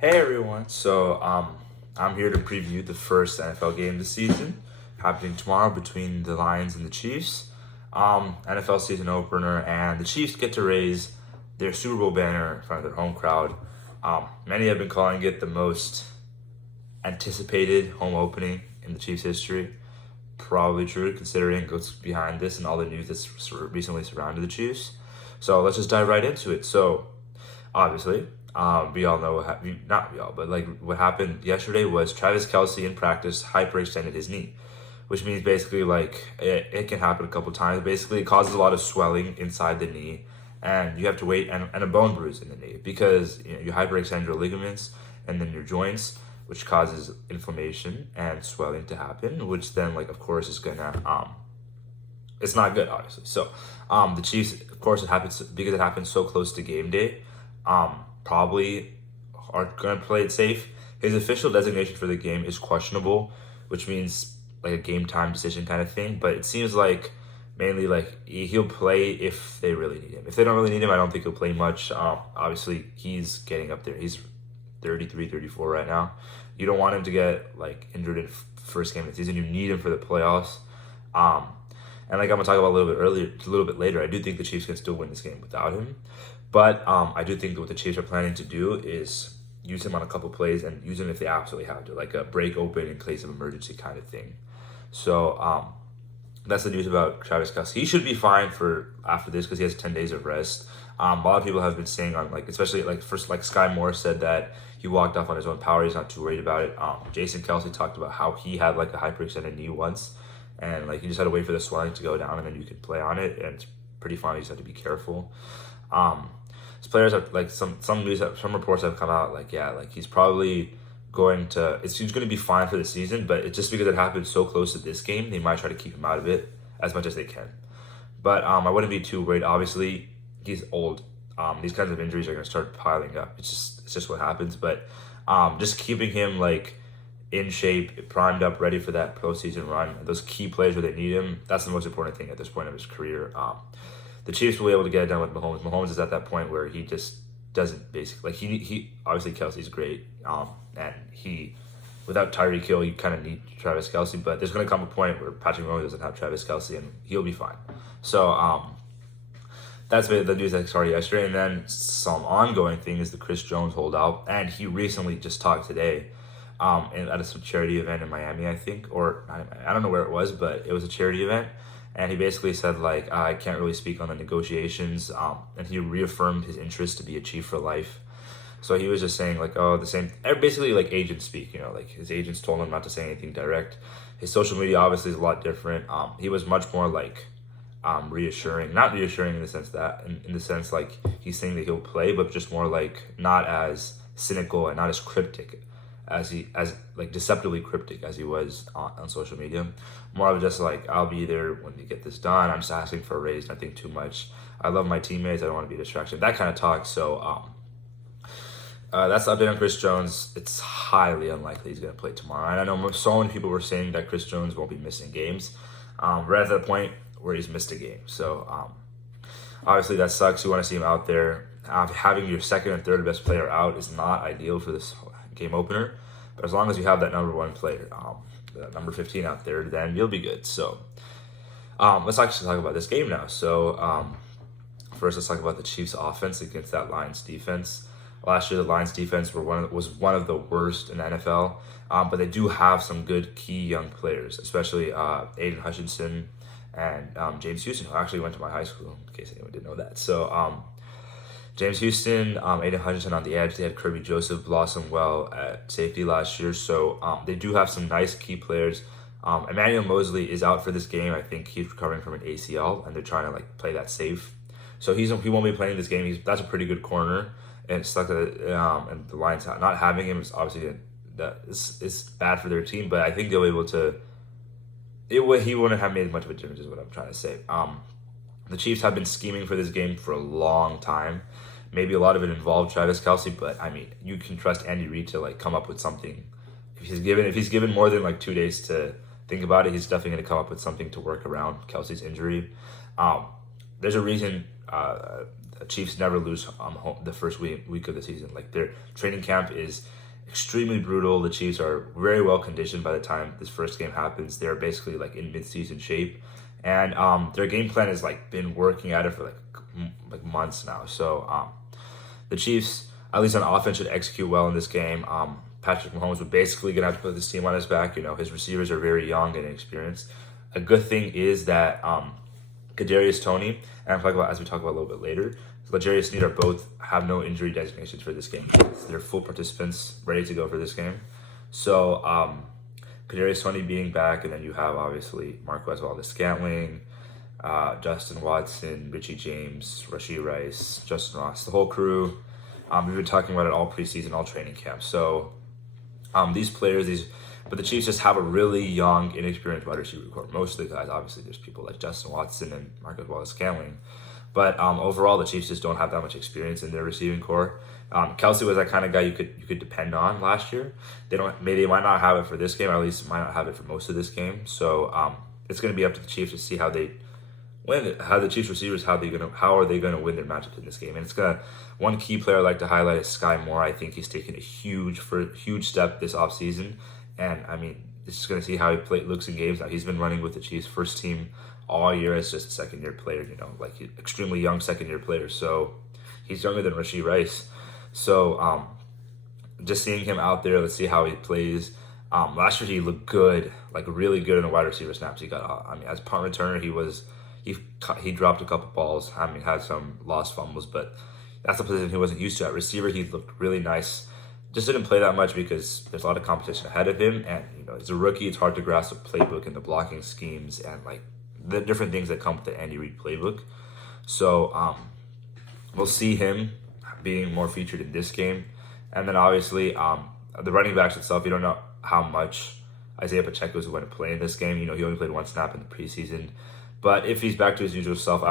Hey everyone. I'm here to preview the first NFL game this season, happening tomorrow between the Lions and the Chiefs. NFL season opener, and the Chiefs get to raise their Super Bowl banner in front of their home crowd. Many have been calling it the most anticipated home opening in the Chiefs' history. Probably true, considering what's behind this and all the news that's recently surrounded the Chiefs. So let's just dive right into it. So obviously, we all know not we all, but like what happened yesterday was Travis Kelce in practice hyperextended his knee, which means basically like it can happen a couple times. Basically, it causes a lot of swelling inside the knee, and you have to wait and a bone bruise in the knee because you hyperextend your ligaments and then your joints, which causes inflammation and swelling to happen, which then like of course is gonna it's not good, obviously. So, the Chiefs, of course, it happens because it happens so close to game day. Probably are going to play it safe. His official designation for the game is questionable, which means like a game time decision kind of thing. But it seems like mainly like he'll play if they really need him. If they don't really need him, I don't think he'll play much. Obviously, he's getting up there. He's 33, 34 right now. You don't want him to get like injured in first game of the season. You need him for the playoffs. Um, and like I'm gonna talk about a little bit later, I do think the Chiefs can still win this game without him. But I do think that what the Chiefs are planning to do is use him on a couple plays and use him if they absolutely have to, like a break open in case of emergency kind of thing. So that's the news about Travis Kelce. He should be fine for after this because he has 10 days of rest. A lot of people have been saying on like, especially like first like Sky Moore said that he walked off on his own power. He's not too worried about it. Jason Kelce talked about how he had like a hyperextended knee once, and like you just had to wait for the swelling to go down and then you can play on it, and it's pretty fine. You just have to be careful. His players have like some reports have come out like like he's probably he's going to be fine for the season, but it's just because it happened so close to this game, they might try to keep him out of it as much as they can. But I wouldn't be too worried. Obviously, he's old. These kinds of injuries are going to start piling up. It's just what happens. But just keeping him like in shape, primed up, ready for that postseason run. Those key plays where they need him. That's the most important thing at this point of his career. The Chiefs will be able to get it done with Mahomes. Mahomes is at that point where he just doesn't basically like he obviously Kelce's great. And he without Tyreek Hill, you kind of need Travis Kelce. But there's going to come a point where Patrick Mahomes doesn't have Travis Kelce, and he'll be fine. So that's the news that started yesterday. And then some ongoing thing is the Chris Jones holdout, and he recently just talked today at a charity event in Miami, I think, or I don't know where it was, but it was a charity event, and he basically said like I can't really speak on the negotiations, and he reaffirmed his interest to be a Chief for life. So he was just saying like, oh, the same, basically like agents speak, like his agents told him not to say anything direct. His social media obviously is a lot different. He was much more like reassuring, not reassuring in the sense that, in the sense like he's saying that he'll play, but just more like not as cynical and not as cryptic as like deceptively cryptic as he was on social media. More of just like, I'll be there when you get this done. I'm just asking for a raise, nothing too much. I love my teammates. I don't want to be a distraction. That kind of talk. So that's the update on Chris Jones. It's highly unlikely he's going to play tomorrow. And I know so many people were saying that Chris Jones won't be missing games. We're at the point where he's missed a game. So obviously that sucks. You want to see him out there. Having your second and third best player out is not ideal for this game opener. But as long as you have that number one player, number 15 out there, then you'll be good. So let's actually talk about this game now. So first, let's talk about the Chiefs' offense against that Lions defense. Last year, the Lions defense was one of the worst in the NFL, but they do have some good key young players, especially Aiden Hutchinson and James Houston, who actually went to my high school, in case anyone didn't know that. So James Houston, Aiden Hutchinson on the edge. They had Kirby Joseph blossom well at safety last year, so they do have some nice key players. Emmanuel Mosley is out for this game. I think he's recovering from an ACL, and they're trying to like play that safe. So he won't be playing this game. That's a pretty good corner. And it's like and the Lions not having him is obviously it's bad for their team, but I think they'll be able to. He wouldn't have made much of a difference, is what I'm trying to say. The Chiefs have been scheming for this game for a long time. Maybe a lot of it involved Travis Kelce, but I mean, you can trust Andy Reid to like come up with something. If he's given more than like 2 days to think about it, he's definitely going to come up with something to work around Kelce's injury. There's a reason Chiefs never lose home the first week of the season. Like their training camp is extremely brutal. The Chiefs are very well conditioned by the time this first game happens. They're basically like in mid-season shape, and their game plan has like been working at it for like months now. So the Chiefs, at least on offense, should execute well in this game. Patrick Mahomes would basically gonna have to put this team on his back. You know, his receivers are very young and inexperienced. A good thing is that Kadarius Toney, and as we talk about a little bit later, L'Jarius Sneed are both have no injury designations for this game. They're full participants, ready to go for this game. So Kadarius Toney being back, and then you have obviously Marquez Valdes-Scantling, Justin Watson, Richie James, Rashee Rice, Justin Ross, the whole crew. We've been talking about it all preseason, all training camp. So these players, but the Chiefs just have a really young, inexperienced wide receiver core. Most of the guys, obviously, there's people like Justin Watson and Marquez Valdes-Scantling. But overall, the Chiefs just don't have that much experience in their receiving core. Kelsey was that kind of guy you could depend on last year. They might not have it for this game, or at least might not have it for most of this game. So it's going to be up to the Chiefs to see how they win it. How the Chiefs receivers how are they going to win their matchup in this game? And one key player I'd like to highlight is Sky Moore. I think he's taken a huge step this offseason. And I mean, it's just going to see how he looks in games. Now he's been running with the Chiefs first team all year as just a second-year player, you know, like extremely young second-year player. So he's younger than Rashee Rice. So just seeing him out there, let's see how he plays. Last year he looked good, like really good in the wide receiver snaps. He got, as punt returner, he dropped a couple balls. Had some lost fumbles, but that's a position he wasn't used to. At receiver, he looked really nice. Just didn't play that much because there's a lot of competition ahead of him, and you know, as a rookie, it's hard to grasp the playbook and the blocking schemes and like the different things that come with the Andy Reid playbook. So we'll see him being more featured in this game. And then obviously the running backs itself, you don't know how much Isaiah Pacheco is going to play in this game. You know, he only played one snap in the preseason. But if he's back to his usual self,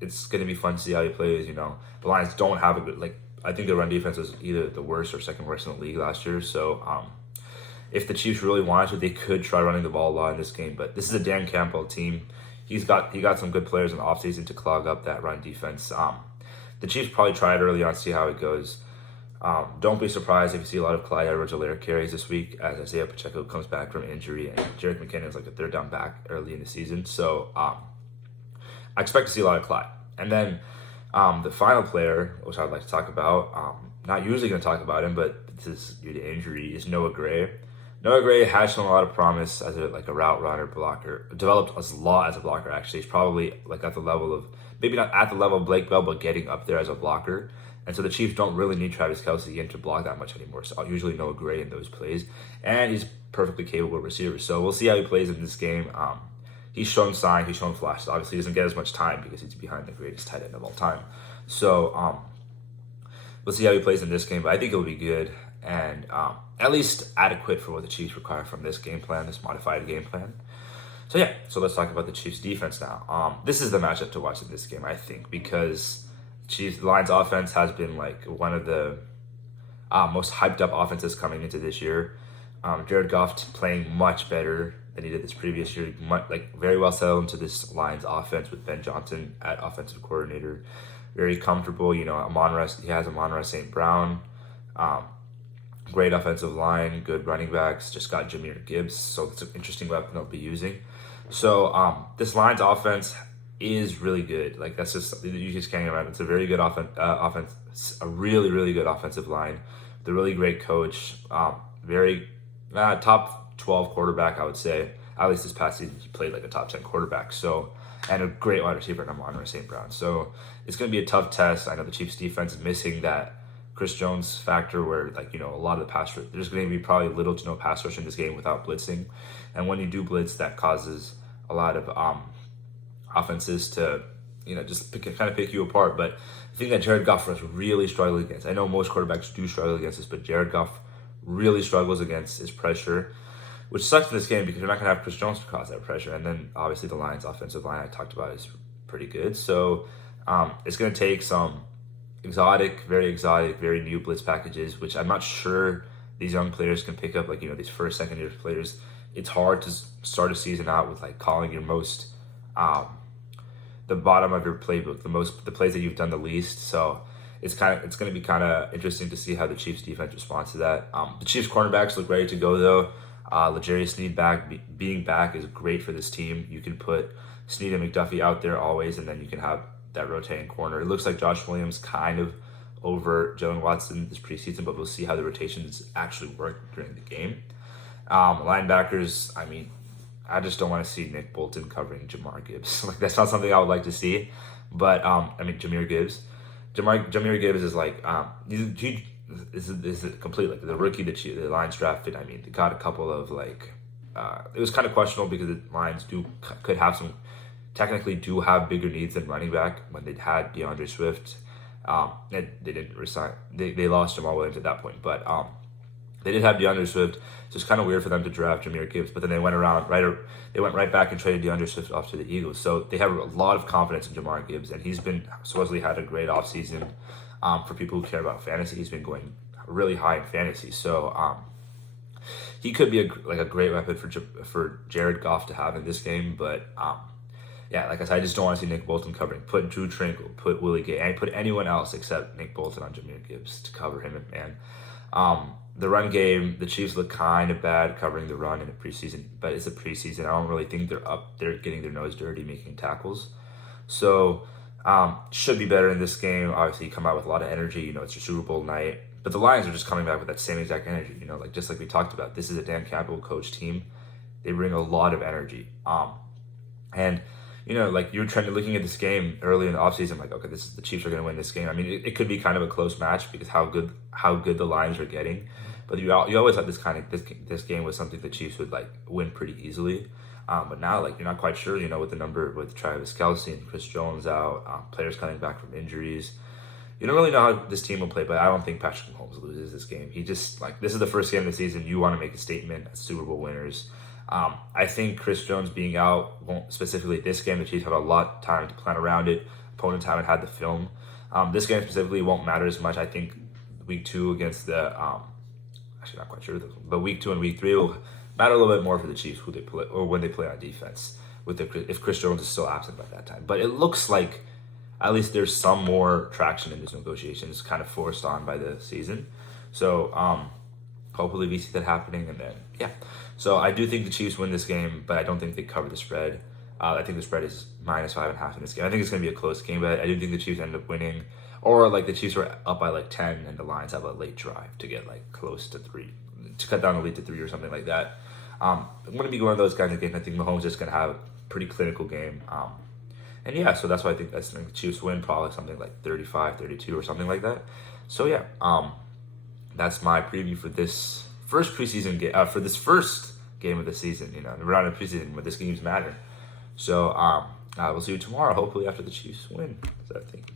it's going to be fun to see how he plays. You know, the Lions don't have a good, I think the run defense was either the worst or second worst in the league last year. So if the Chiefs really wanted to, they could try running the ball a lot in this game. But this is a Dan Campbell team. He got some good players in the offseason to clog up that run defense. The Chiefs probably try it early on, see how it goes. Don't be surprised if you see a lot of Clyde Edwards-Helaire carries this week as Isaiah Pacheco comes back from injury and Jerick McKinnon is like a third down back early in the season. So I expect to see a lot of Clyde. And then the final player, which I'd like to talk about, not usually going to talk about him, but this is due to injury, is Noah Gray. Noah Gray has shown a lot of promise as a route runner, blocker. Developed a lot as a blocker, actually. He's probably at the level of, maybe not at the level of Blake Bell, but getting up there as a blocker. And so the Chiefs don't really need Travis Kelce in to block that much anymore. So I'll usually Noah Gray in those plays. And he's perfectly capable receiver. So we'll see how he plays in this game. He's shown signs, he's shown flashes. Obviously, he doesn't get as much time because he's behind the greatest tight end of all time. So we'll see how he plays in this game. But I think it'll be good and at least adequate for what the Chiefs require from this game plan, this modified game plan. So yeah, so let's talk about the Chiefs defense now. This is the matchup to watch in this game, I think, because the Lions offense has been one of the most hyped up offenses coming into this year. Jared Goff playing much better than he did this previous year. Very well settled into this Lions offense with Ben Johnson at offensive coordinator. Very comfortable. You know, he has Amon-Ra St. Brown. Great offensive line, good running backs. Just got Jahmyr Gibbs, so it's an interesting weapon they'll be using. So this Lions offense is really good. That's just, you just can't get around. It's a very good offense, a really, really good offensive line. The really great coach, very top 12 quarterback, I would say. At least this past season, he played like a top 10 quarterback. So, and a great wide receiver in Amon-Ra St. Brown. So it's going to be a tough test. I know the Chiefs defense is missing that Chris Jones factor where, a lot of the pass rush, there's going to be probably little to no pass rush in this game without blitzing. And when you do blitz, that causes a lot of offenses to, just pick you apart. But the thing that Jared Goff was really struggling against, I know most quarterbacks do struggle against this, but Jared Goff really struggles against is pressure, which sucks in this game because you're not going to have Chris Jones to cause that pressure. And then obviously the Lions offensive line I talked about is pretty good. So it's going to take some very new blitz packages, which I'm not sure these young players can pick up, these first, second year players. It's hard to start a season out with calling your most, the bottom of your playbook, the plays that you've done the least. So it's going to be kind of interesting to see how the Chiefs defense responds to that. The Chiefs cornerbacks look ready to go though. L'Jarius Sneed being back is great for this team. You can put Sneed and McDuffie out there always, and then you can have that rotating corner. It looks like Josh Williams kind of over Jalen Watson this preseason, but we'll see how the rotations actually work during the game. Linebackers, I mean, I just don't want to see Nick Bolton covering Jahmyr Gibbs. Like, that's not something I would like to see. But Jahmyr Gibbs. Jahmyr Gibbs is like he is complete, like the rookie that the Lions drafted. I mean, they got a couple of like it was kind of questionable because the Lions could have some technically do have bigger needs than running back when they had DeAndre Swift. And they didn't resign. They lost Jamal Williams at that point, but they did have DeAndre Swift. So it's kind of weird for them to draft Jahmyr Gibbs, but then they went right back and traded DeAndre Swift off to the Eagles. So they have a lot of confidence in Jahmyr Gibbs, and he's been supposedly had a great offseason. For people who care about fantasy, he's been going really high in fantasy. So he could be a great weapon for Jared Goff to have in this game. But yeah, like I said, I just don't want to see Nick Bolton covering. Put Drew Tranquil, put Willie Gay, and put anyone else except Nick Bolton on Jahmyr Gibbs to cover him. And the run game, the Chiefs look kind of bad covering the run in a preseason, but it's a preseason. I don't really think they're getting their nose dirty making tackles. So should be better in this game. Obviously, you come out with a lot of energy. You know, it's your Super Bowl night. But the Lions are just coming back with that same exact energy. You know, like just like we talked about, this is a Dan Campbell coach team. They bring a lot of energy. And you know, like you're looking at this game early in the offseason, like, okay, the Chiefs are going to win this game. I mean, it could be kind of a close match because how good the Lions are getting. But you always thought this game was something the Chiefs would like win pretty easily. But now, like, you're not quite sure, you know, with Travis Kelce and Chris Jones out, players coming back from injuries. You don't really know how this team will play, but I don't think Patrick Mahomes loses this game. He just, like, this is the first game of the season. You want to make a statement as Super Bowl winners. I think Chris Jones being out won't specifically this game. The Chiefs have a lot of time to plan around it. Opponents haven't had the film. This game specifically won't matter as much. I think week 2 against the actually not quite sure, but week 2 and week 3 will matter a little bit more for the Chiefs who they play or when they play on defense. If Chris Jones is still absent by that time, but it looks like at least there's some more traction in this negotiation. It's kind of forced on by the season, so hopefully we see that happening. And then yeah, so I do think the Chiefs win this game, but I don't think they cover the spread. I think the spread is -5.5 in this game. I think it's going to be a close game, but I do think the Chiefs end up winning. Or like the Chiefs are up by like 10 and the Lions have a late drive to get like close to 3, to cut down the lead to 3 or something like that. I'm going to be one of those kinds of games. I think Mahomes is going to have a pretty clinical game. And yeah, so that's why I think the Chiefs win, probably something like 35-32 or something like that. So yeah, that's my preview for this first preseason game, for this first game of the season. You know, we're not in preseason, but this games matter. So we'll see you tomorrow, hopefully after the Chiefs win. So I think.